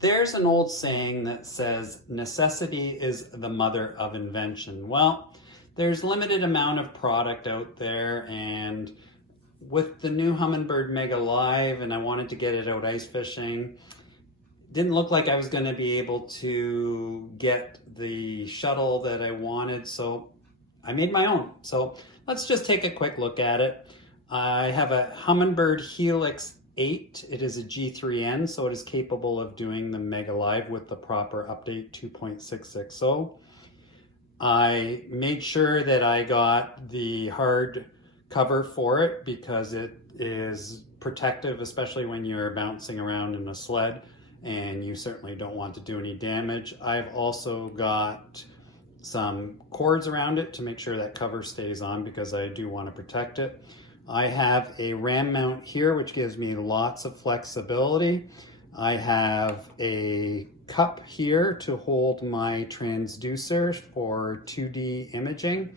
There's an old saying that says necessity is the mother of invention. Well, there's limited amount of product out there, and with the new Humminbird MegaLive, and I wanted to get it out ice fishing, didn't look like I was going to be able to get the shuttle that I wanted, so I made my own. So let's just take a quick look at it. I have a Humminbird Helix 8. It is a G3N, so it is capable of doing the MegaLive with the proper update 2.660. I made sure that I got the hard cover for it because it is protective, especially when you're bouncing around in a sled, and you certainly don't want to do any damage. I've also got some cords around it to make sure that cover stays on because I do want to protect it. I have a ram mount here, which gives me lots of flexibility. I have a cup here to hold my transducer for 2D imaging.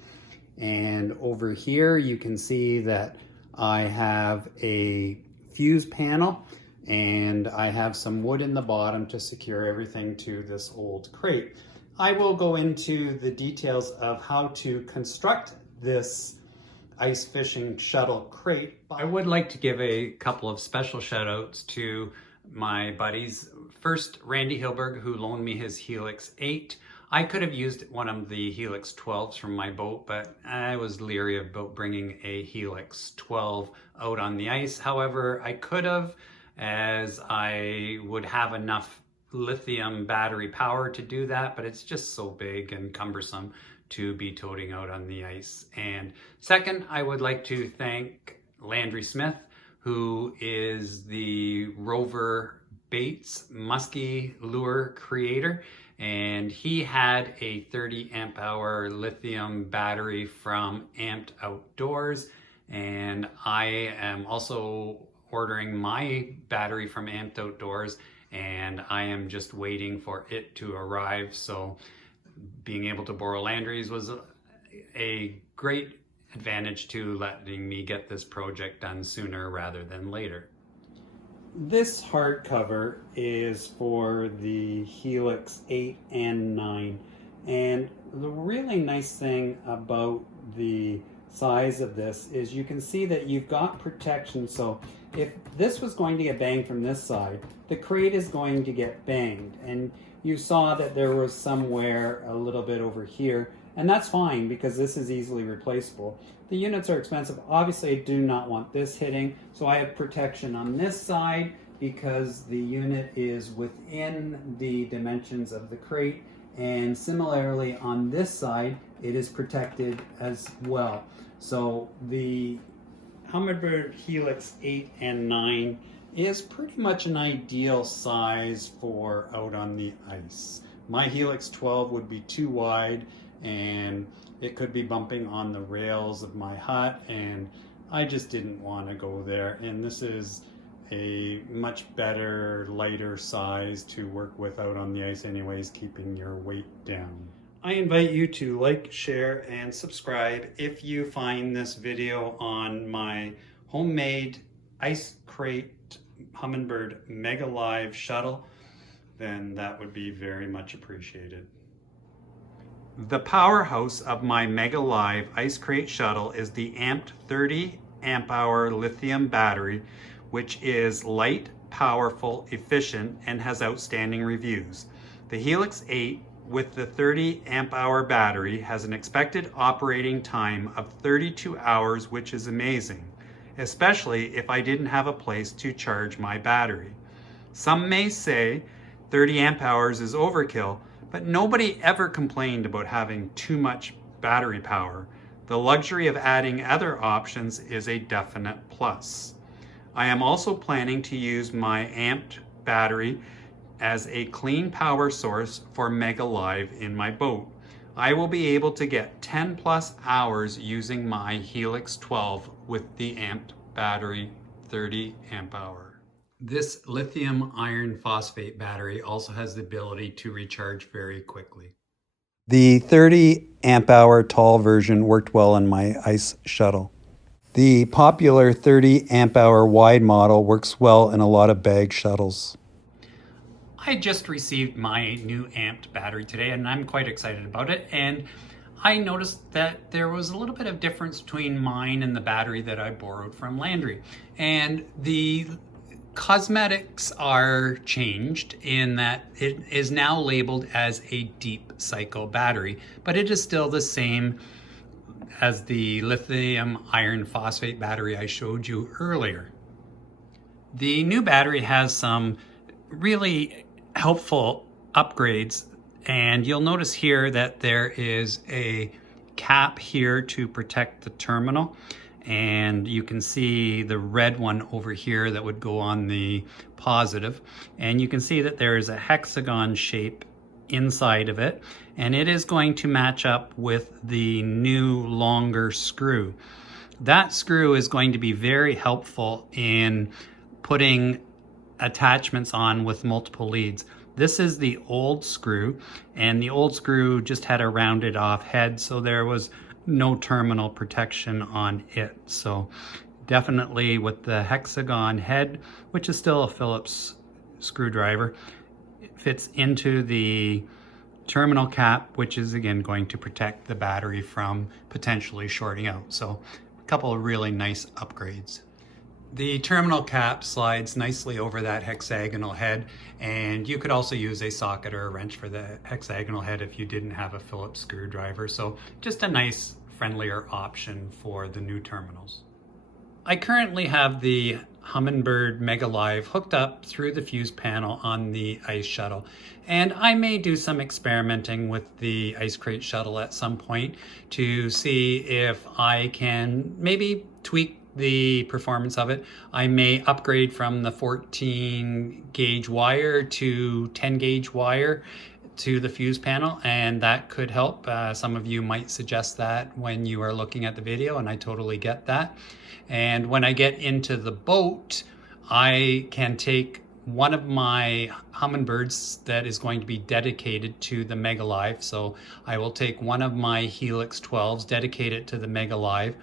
And over here, you can see that I have a fuse panel and I have some wood in the bottom to secure everything to this old crate. I will go into the details of how to construct this ice fishing shuttle crate. I would like to give a couple of special shout outs to my buddies. First, Randy Hilberg, who loaned me his Helix 8. I could have used one of the Helix 12s from my boat, but I was leery about bringing a Helix 12 out on the ice. However, I could have, as I would have enough lithium battery power to do that, but it's just so big and cumbersome to be toting out on the ice. And second, I would like to thank Landry Smith, who is the Rover Baits musky lure creator, and he had a 30 amp hour lithium battery from Amped Outdoors, and I am also ordering my battery from Amped Outdoors, and I am just waiting for it to arrive. So being able to borrow Landry's was a great advantage to letting me get this project done sooner rather than later. This hardcover is for the Helix 8 and 9, and the really nice thing about the size of this is you can see that you've got protection. So if this was going to get banged from this side, the crate is going to get banged, and you saw that there was somewhere a little bit over here, and that's fine because this is easily replaceable. The units are expensive. Obviously, I do not want this hitting, so I have protection on this side because the unit is within the dimensions of the crate, and similarly on this side, it is protected as well. So the Humminbird Helix 8 and 9 is pretty much an ideal size for out on the ice. My Helix 12 would be too wide, and it could be bumping on the rails of my hut, and I just didn't want to go there. And this is a much better, lighter size to work with out on the ice anyways, keeping your weight down. I invite you to like, share, and subscribe if you find this video on my homemade ice crate Humminbird MegaLive shuttle, then that would be very much appreciated. The powerhouse of my MegaLive ice crate shuttle is the Amped 30 amp hour lithium battery, which is light, powerful, efficient, and has outstanding reviews. The Helix 8 with the 30 amp hour battery has an expected operating time of 32 hours, which is amazing, especially if I didn't have a place to charge my battery. Some may say 30 amp hours is overkill, but nobody ever complained about having too much battery power. The luxury of adding other options is a definite plus. I am also planning to use my amped battery as a clean power source for MegaLive in my boat. I will be able to get 10 plus hours using my Helix 12 with the amped battery 30 amp hour. This lithium iron phosphate battery also has the ability to recharge very quickly. The 30 amp hour tall version worked well on my ice shuttle. The popular 30 amp hour wide model works well in a lot of bag shuttles. I just received my new amped battery today and I'm quite excited about it. And I noticed that there was a little bit of difference between mine and the battery that I borrowed from Landry. And the cosmetics are changed in that it is now labeled as a deep cycle battery, but it is still the same as the lithium iron phosphate battery I showed you earlier. The new battery has some really helpful upgrades, and you'll notice here that there is a cap here to protect the terminal, and you can see the red one over here that would go on the positive, and you can see that there is a hexagon shape inside of it, and it is going to match up with the new longer screw. That screw is going to be very helpful in putting attachments on with multiple leads. This is the old screw, and the old screw just had a rounded off head, so there was no terminal protection on it. So definitely with the hexagon head, which is still a Phillips screwdriver, it fits into the terminal cap, which is again going to protect the battery from potentially shorting out. So a couple of really nice upgrades. The terminal cap slides nicely over that hexagonal head, and you could also use a socket or a wrench for the hexagonal head if you didn't have a Phillips screwdriver. So just a nice, friendlier option for the new terminals. I currently have the Humminbird MegaLive hooked up through the fuse panel on the ice shuttle, and I may do some experimenting with the ice crate shuttle at some point to see if I can maybe tweak the performance of it. I may upgrade from the 14 gauge wire to 10 gauge wire to the fuse panel, and that could help. Some of you might suggest that when you are looking at the video, and I totally get that. And when I get into the boat, I can take one of my Humminbirds that is going to be dedicated to the MegaLive. So I will take one of my Helix 12s, dedicate it to the MegaLive,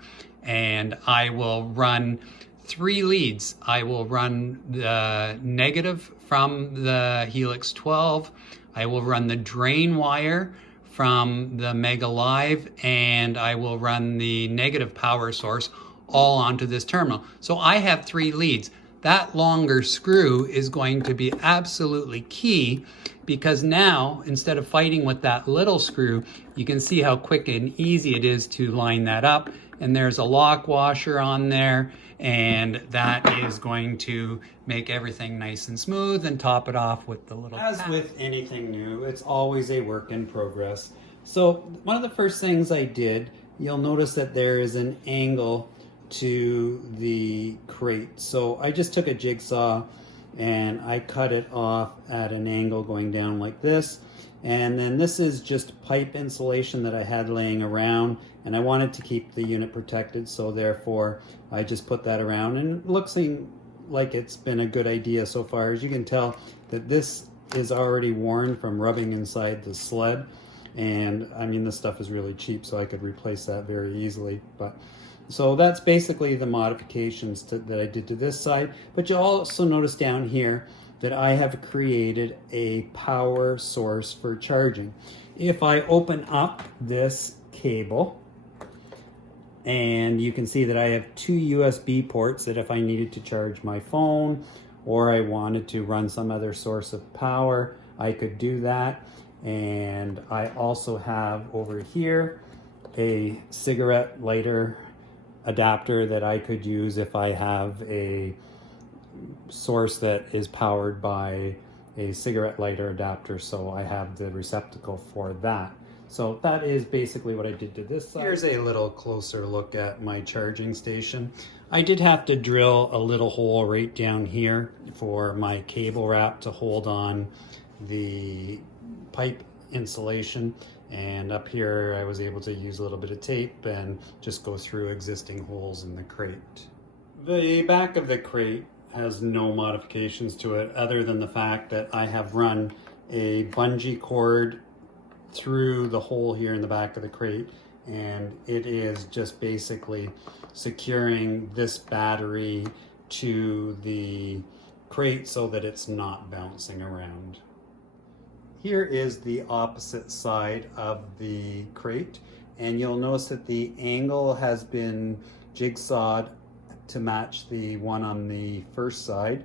and I will run 3 leads. I will run the negative from the Helix 12, I will run the drain wire from the MegaLive, and I will run the negative power source all onto this terminal. So I have 3 leads. That longer screw is going to be absolutely key, because now instead of fighting with that little screw, you can see how quick and easy it is to line that up. And there's a lock washer on there, and that is going to make everything nice and smooth and top it off with the little As with anything new, it's always a work in progress. So one of the first things I did, you'll notice that there is an angle to the crate. So I just took a jigsaw and I cut it off at an angle going down like this. And then this is just pipe insulation that I had laying around, and I wanted to keep the unit protected, so therefore I just put that around, and it looks like it's been a good idea so far. As you can tell, that this is already worn from rubbing inside the sled, and I mean, this stuff is really cheap, so I could replace that very easily. But so that's basically the modifications that I did to this side. But you'll also notice down here that I have created a power source for charging. If I open up this cable, and you can see that I have 2 USB ports, that if I needed to charge my phone or I wanted to run some other source of power, I could do that. And I also have over here a cigarette lighter adapter that I could use if I have a source that is powered by a cigarette lighter adapter, so I have the receptacle for that. So that is basically what I did to this side. Here's a little closer look at my charging station. I did have to drill a little hole right down here for my cable wrap to hold on the pipe insulation, and up here I was able to use a little bit of tape and just go through existing holes in the crate. The back of the crate has no modifications to it other than the fact that I have run a bungee cord through the hole here in the back of the crate, and it is just basically securing this battery to the crate so that it's not bouncing around. Here is the opposite side of the crate, and you'll notice that the angle has been jigsawed to match the one on the first side,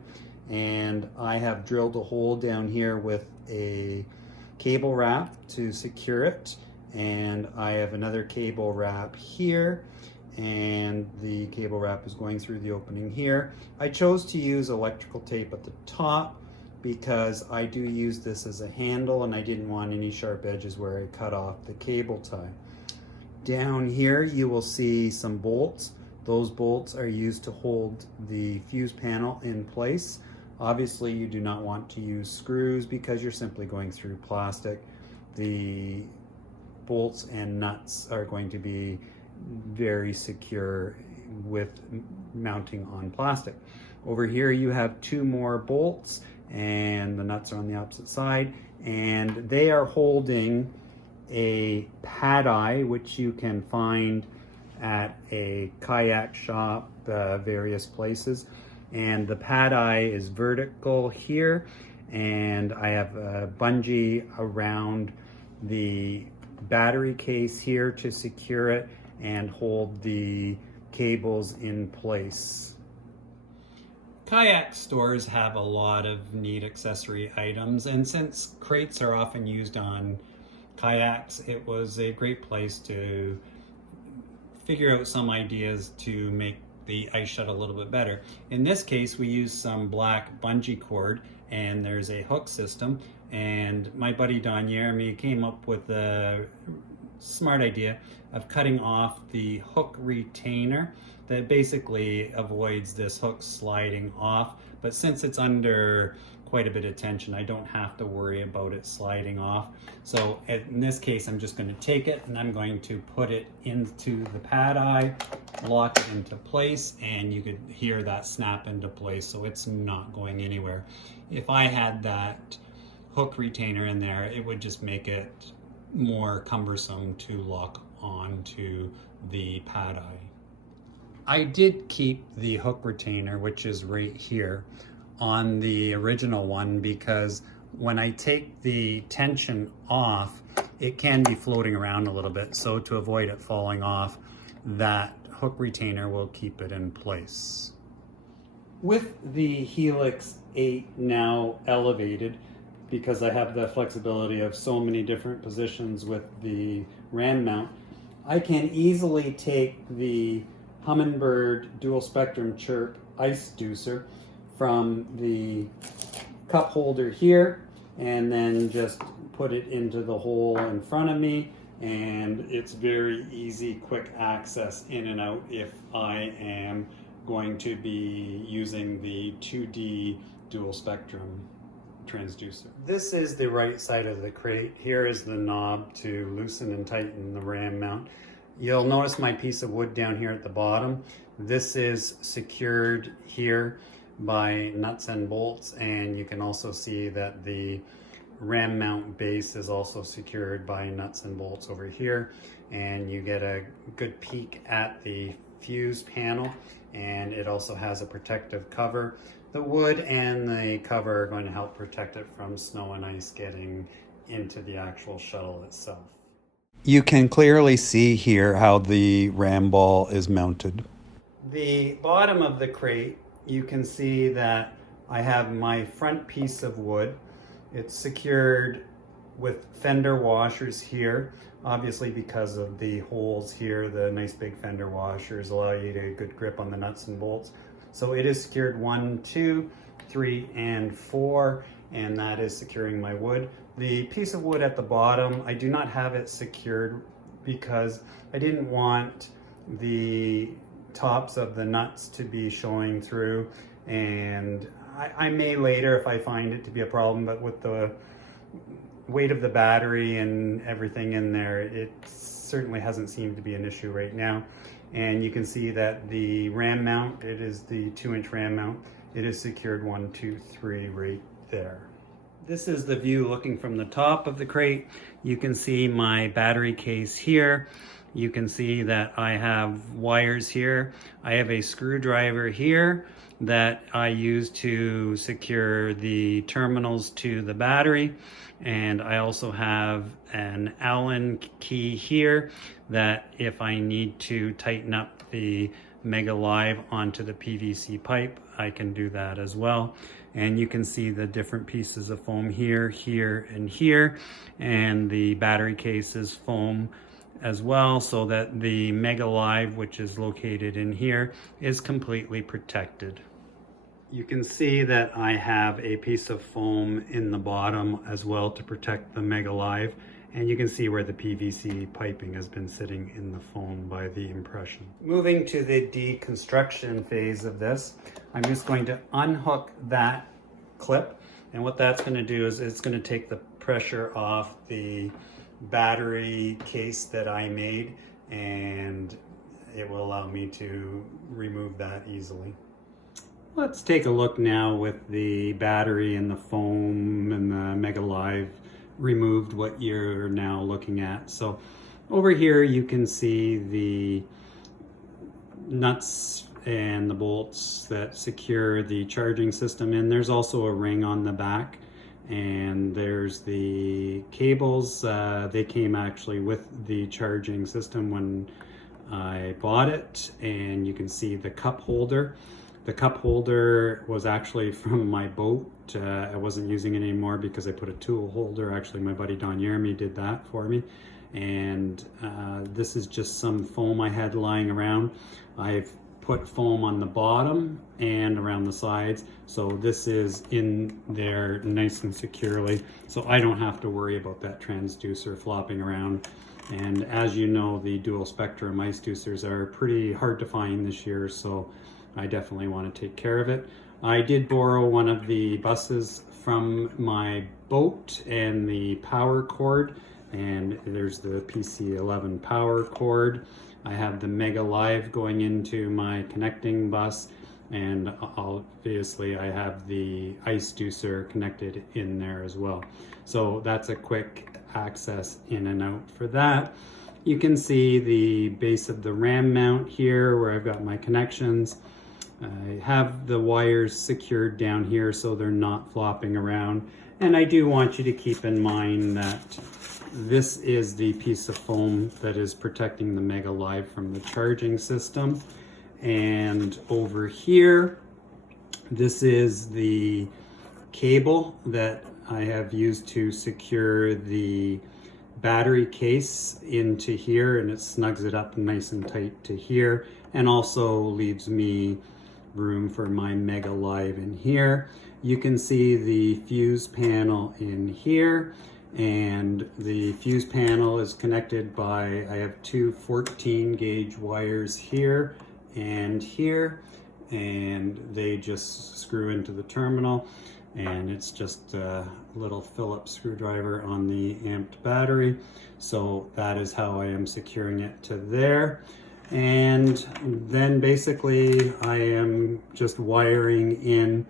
and I have drilled a hole down here with a cable wrap to secure it, and I have another cable wrap here, and the cable wrap is going through the opening here. I chose to use electrical tape at the top because I do use this as a handle and I didn't want any sharp edges where I cut off the cable tie. Down here you will see some bolts. Those bolts are used to hold the fuse panel in place. Obviously you do not want to use screws because you're simply going through plastic. The bolts and nuts are going to be very secure with mounting on plastic. Over here you have two more bolts, and the nuts are on the opposite side, and they are holding a pad eye, which you can find at a kayak shop, various places. And the pad eye is vertical here, and I have a bungee around the battery case here to secure it and hold the cables in place. Kayak stores have a lot of neat accessory items, and since crates are often used on kayaks, it was a great place to figure out some ideas to make the ice shuttle a little bit better. In this case, we used some black bungee cord, and there's a hook system, and my buddy Don Jeremy came up with a smart idea of cutting off the hook retainer that basically avoids this hook sliding off. But since it's under quite a bit of tension, I don't have to worry about it sliding off. So in this case, I'm just going to take it and I'm going to put it into the pad eye, lock it into place, and you could hear that snap into place, so it's not going anywhere. If I had that hook retainer in there, it would just make it more cumbersome to lock onto the pad eye. I did keep the hook retainer, which is right here, on the original one because when I take the tension off, it can be floating around a little bit. So to avoid it falling off, that hook retainer will keep it in place. With the Helix 8 now elevated, because I have the flexibility of so many different positions with the ram mount, I can easily take the Humminbird dual spectrum chirp ice deucer from the cup holder here and then just put it into the hole in front of me, and it's very easy, quick access in and out if I am going to be using the 2D dual spectrum transducer. This is the right side of the crate. Here is the knob to loosen and tighten the ram mount. You'll notice my piece of wood down here at the bottom. This is secured here by nuts and bolts, and you can also see that the ram mount base is also secured by nuts and bolts over here, and you get a good peek at the fuse panel, and it also has a protective cover. The wood and the cover are going to help protect it from snow and ice getting into the actual shuttle itself. You can clearly see here how the ram ball is mounted. The bottom of the crate, you can see that I have my front piece of wood. It's secured with fender washers here, obviously because of the holes here. The nice big fender washers allow you to get a good grip on the nuts and bolts. So it is secured 1, 2, 3, and 4, and that is securing my wood. The piece of wood at the bottom, I do not have it secured because I didn't want the tops of the nuts to be showing through, and I may later if I find it to be a problem, but with the weight of the battery and everything in there, it certainly hasn't seemed to be an issue right now. And you can see that the ram mount, it is the 2-inch ram mount, it is secured 1, 2, 3 right there. This is the view looking from the top of the crate. You can see my battery case here, you can see that I have wires here. I have a screwdriver here that I use to secure the terminals to the battery. And I also have an Allen key here that if I need to tighten up the MegaLive onto the PVC pipe, I can do that as well. And you can see the different pieces of foam here, here, and here. And the battery case is foam as well, so that the MegaLive, which is located in here, is completely protected. You can see that I have a piece of foam in the bottom as well to protect the MegaLive, and you can see where the PVC piping has been sitting in the foam by the impression. Moving to the deconstruction phase of this, I'm just going to unhook that clip, and what that's going to do is it's going to take the pressure off the battery case that I made, and it will allow me to remove that easily. Let's take a look now with the battery and the foam and the MegaLive removed, what you're now looking at. So over here you can see the nuts and the bolts that secure the charging system in. There's also a ring on the back, and there's the cables. They came actually with the charging system when I bought it, and you can see the cup holder. The cup holder was actually from my boat. I wasn't using it anymore because I put a tool holder. Actually, my buddy Don Yermy did that for me. And this is just some foam I had lying around. I've put foam on the bottom and around the sides. So this is in there nice and securely. So I don't have to worry about that transducer flopping around. And as you know, the dual spectrum ice deucers are pretty hard to find this year. So I definitely want to take care of it. I did borrow one of the buses from my boat and the power cord, and there's the PC11 power cord. I have the MegaLive going into my connecting bus, and obviously I have the ice deucer connected in there as well. So that's a quick access in and out for that. You can see the base of the RAM mount here where I've got my connections. I have the wires secured down here so they're not flopping around. And I do want you to keep in mind that this is the piece of foam that is protecting the MegaLive from the charging system. And over here, this is the cable that I have used to secure the battery case into here, and it snugs it up nice and tight to here, and also leaves me room for my MegaLive in here. You can see the fuse panel in here, and the fuse panel is connected by, I have two 14 gauge wires here and here, and they just screw into the terminal, and it's just a little Phillips screwdriver on the amped battery. So that is how I am securing it to there. And then basically I am just wiring in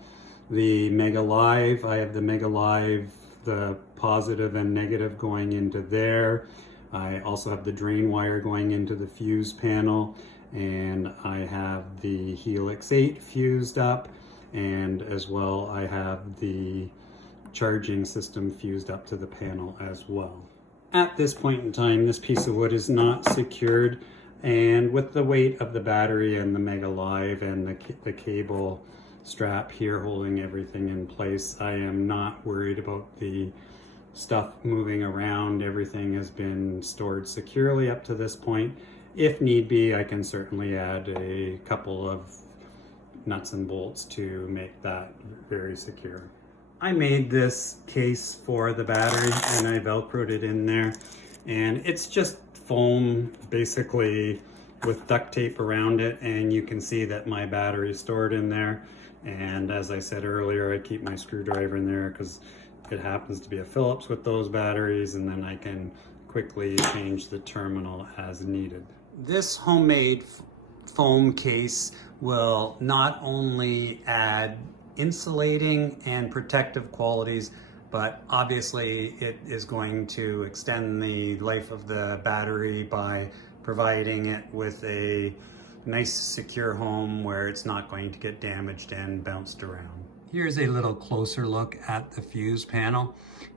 the MegaLive. I have the MegaLive, the positive and negative going into there. I also have the drain wire going into the fuse panel, and I have the Helix 8 fused up, and as well I have the charging system fused up to the panel as well. At this point in time, this piece of wood is not secured, and with the weight of the battery and the MegaLive and the cable strap here holding everything in place, I am not worried about the stuff moving around. Everything has been stored securely up to this point. If need be, I can certainly add a couple of nuts and bolts to make that very secure. I made this case for the battery and I velcroed it in there, and it's just foam basically with duct tape around it, and you can see that my battery is stored in there. And as I said earlier, I keep my screwdriver in there because it happens to be a Phillips with those batteries, and then I can quickly change the terminal as needed. This homemade foam case will not only add insulating and protective qualities, but obviously it is going to extend the life of the battery by providing it with a nice secure home where it's not going to get damaged and bounced around. Here's a little closer look at the fuse panel,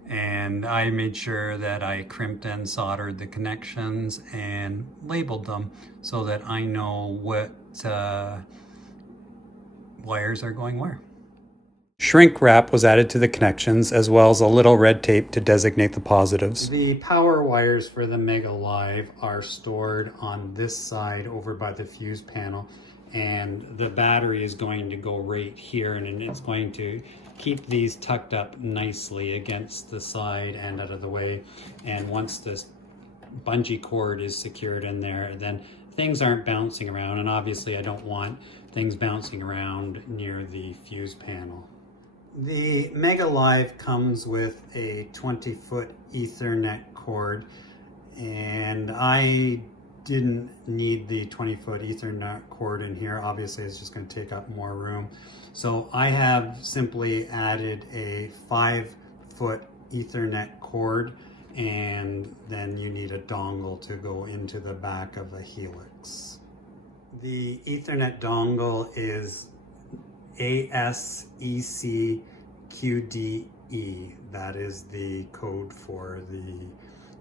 and I made sure that I crimped and soldered the connections and labeled them so that I know what wires are going where. Shrink wrap was added to the connections, as well as a little red tape to designate the positives. The power wires for the MegaLive are stored on this side over by the fuse panel, and the battery is going to go right here, and it's going to keep these tucked up nicely against the side and out of the way. And once this bungee cord is secured in there, then things aren't bouncing around, and obviously I don't want things bouncing around near the fuse panel. The MegaLive comes with a 20-foot Ethernet cord, and I didn't need the 20-foot Ethernet cord in here. Obviously it's just going to take up more room, so I have simply added a 5-foot Ethernet cord, and then you need a dongle to go into the back of a Helix. The Ethernet dongle is ASEC QDE. That is the code for the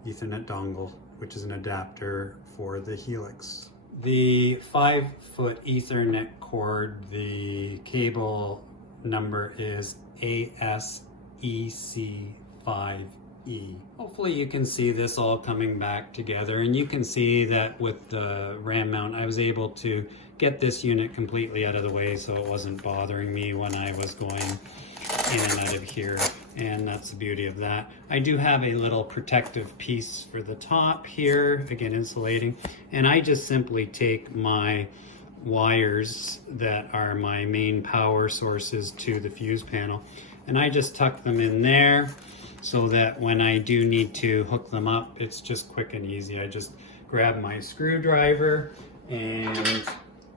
Ethernet dongle, which is an adapter for the Helix. The 5-foot Ethernet cord, the cable number is ASEC5E. Hopefully you can see this all coming back together, and you can see that with the RAM mount I was able to get this unit completely out of the way so it wasn't bothering me when I was going in and out of here, and that's the beauty of that. I do have a little protective piece for the top here, again insulating, and I just simply take my wires that are my main power sources to the fuse panel, and I just tuck them in there so that when I do need to hook them up, it's just quick and easy. I just grab my screwdriver, and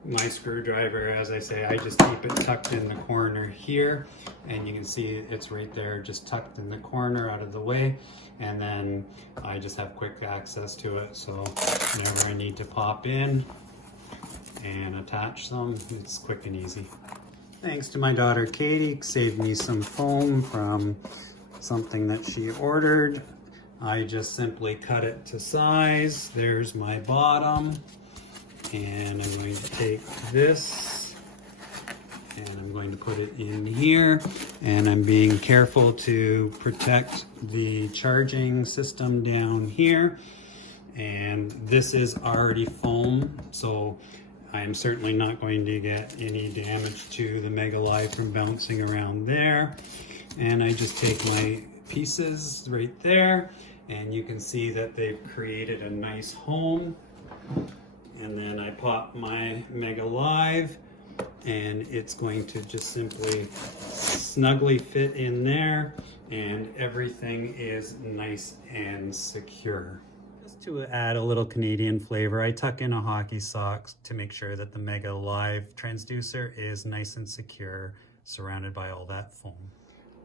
my screwdriver, as I say, I just keep it tucked in the corner here, and you can see it's right there, just tucked in the corner out of the way, and then I just have quick access to it, so whenever I need to pop in and attach them, it's quick and easy. Thanks to my daughter Katie, saved me some foam from something that she ordered. I just simply cut it to size. There's my bottom, and I'm going to take this and I'm going to put it in here, and I'm being careful to protect the charging system down here. And this is already foam, so I'm certainly not going to get any damage to the MegaLive from bouncing around there. And I just take my pieces right there, and you can see that they've created a nice home. And then I pop my MegaLive, and it's going to just simply snugly fit in there, and everything is nice and secure. Just to add a little Canadian flavor, I tuck in a hockey sock to make sure that the MegaLive transducer is nice and secure, surrounded by all that foam.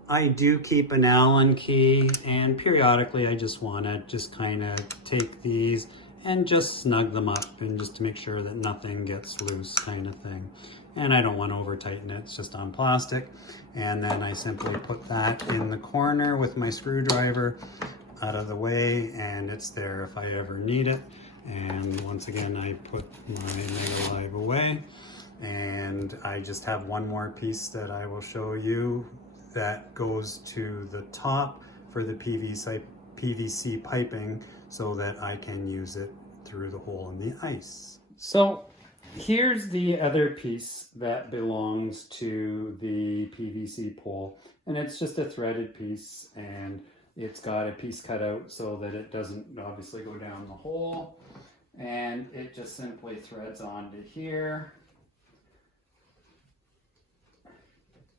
I do keep an Allen key, and periodically I just want to just kind of take these and just snug them up, and just to make sure that nothing gets loose, kind of thing. And I don't want to over tighten it, it's just on plastic. And then I simply put that in the corner with my screwdriver out of the way, and it's there if I ever need it. And once again, I put my MegaLive away, and I just have one more piece that I will show you that goes to the top for the PVC piping, so that I can use it through the hole in the ice. So here's the other piece that belongs to the PVC pole, and it's just a threaded piece, and it's got a piece cut out so that it doesn't obviously go down the hole, and it just simply threads onto here.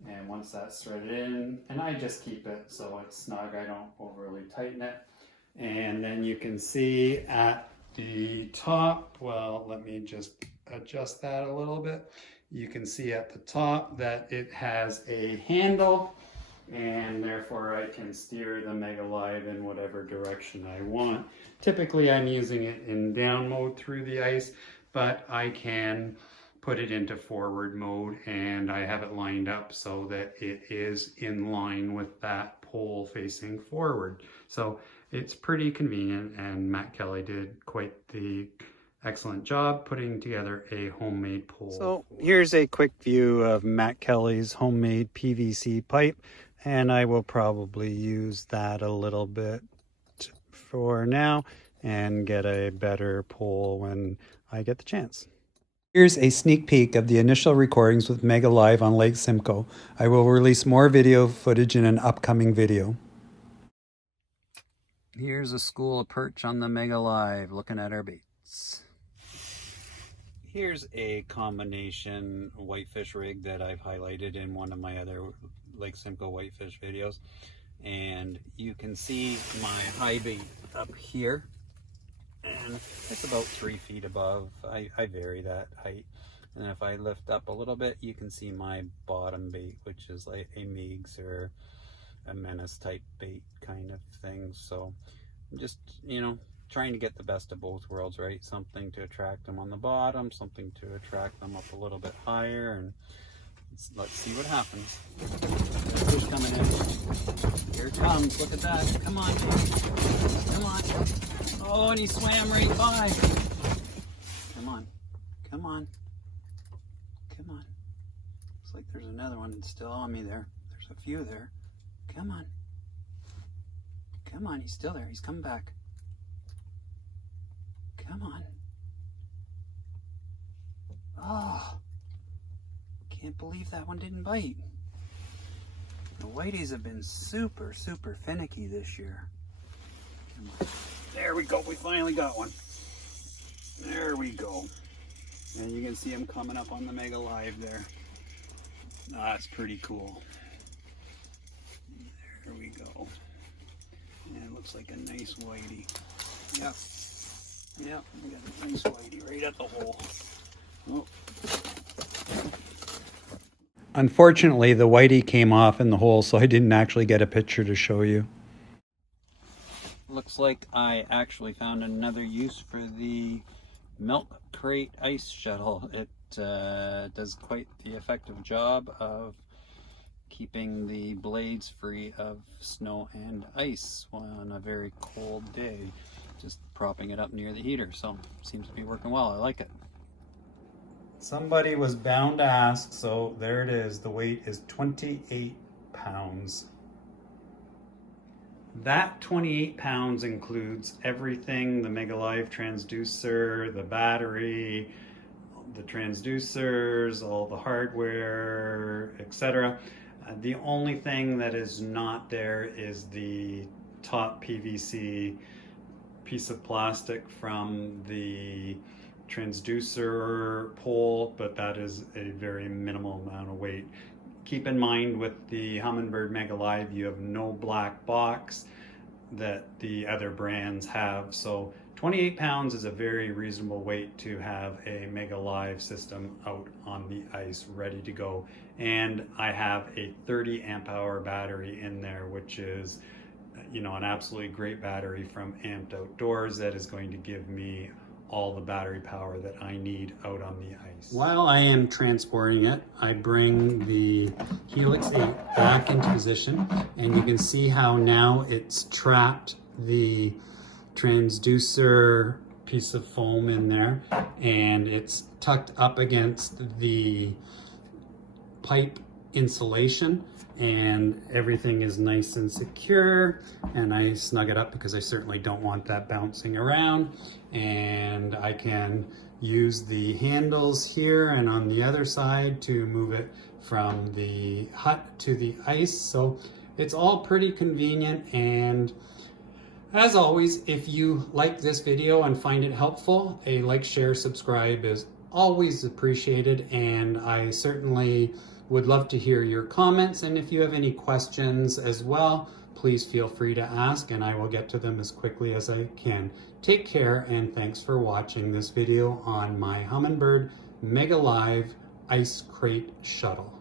And once that's threaded in, and I just keep it so it's snug, I don't overly tighten it. And then you can see at the top, well, let me just adjust that a little bit. You can see at the top that it has a handle, and therefore I can steer the MegaLive in whatever direction I want. Typically I'm using it in down mode through the ice, but I can put it into forward mode, and I have it lined up so that it is in line with that pole facing forward. So it's pretty convenient, and Matt Kelly did quite the excellent job putting together a homemade pole. So here's a quick view of Matt Kelly's homemade PVC pipe, and I will probably use that a little bit for now and get a better pole when I get the chance. Here's a sneak peek of the initial recordings with MegaLive on Lake Simcoe. I will release more video footage in an upcoming video. Here's a school of perch on the MegaLive looking at our baits. Here's a combination whitefish rig that I've highlighted in one of my other Lake Simcoe whitefish videos. And you can see my high bait up here. And it's about 3 feet above. I vary that height. And then if I lift up a little bit, you can see my bottom bait, which is like a Meigs or a Menace type bait kind of thing. So I'm just, you know, trying to get the best of both worlds, right? Something to attract them on the bottom, something to attract them up a little bit higher, and let's see what happens. Fish coming in. Here it comes. Look at that. Come on. Come on. Oh, and he swam right by. Come on. Come on. Come on. Looks like there's another one still on me there. There's a few there. Come on. Come on. He's still there. He's coming back. Come on. Oh. Can't believe that one didn't bite. The whiteys have been super, super finicky this year. Come on. There we go. We finally got one. There we go. And you can see him coming up on the MegaLive there. That's pretty cool. There we go. And it looks like a nice whitey. Yep. Yep. We got a nice whitey right at the hole. Oh. Unfortunately, the whitey came off in the hole, so I didn't actually get a picture to show you. Looks like I actually found another use for the milk crate ice shuttle. It does quite the effective job of keeping the blades free of snow and ice on a very cold day. Just propping it up near the heater, so seems to be working well. I like it. Somebody was bound to ask, so there it is. The weight is 28 pounds. That 28 pounds includes everything: the MegaLive transducer, the battery, the transducers, all the hardware, etc. The only thing that is not there is the top PVC piece of plastic from the transducer pole, but that is a very minimal amount of weight. Keep in mind, with the Humminbird MegaLive, you have no black box that the other brands have. So 28 pounds is a very reasonable weight to have a MegaLive system out on the ice ready to go. And I have a 30 amp hour battery in there, which is, you know, an absolutely great battery from Amped Outdoors that is going to give me all the battery power that I need out on the ice. While I am transporting it, I bring the Helix 8 back into position, and you can see how now it's trapped the transducer piece of foam in there, and it's tucked up against the pipe insulation, and everything is nice and secure. And I snug it up because I certainly don't want that bouncing around. And I can use the handles here and on the other side to move it from the hut to the ice. So it's all pretty convenient. And as always, if you like this video and find it helpful, a like, share, subscribe is always appreciated. And I certainly would love to hear your comments, and if you have any questions as well, please feel free to ask and I will get to them as quickly as I can. Take care, and thanks for watching this video on my Humminbird MegaLive Ice Crate Shuttle.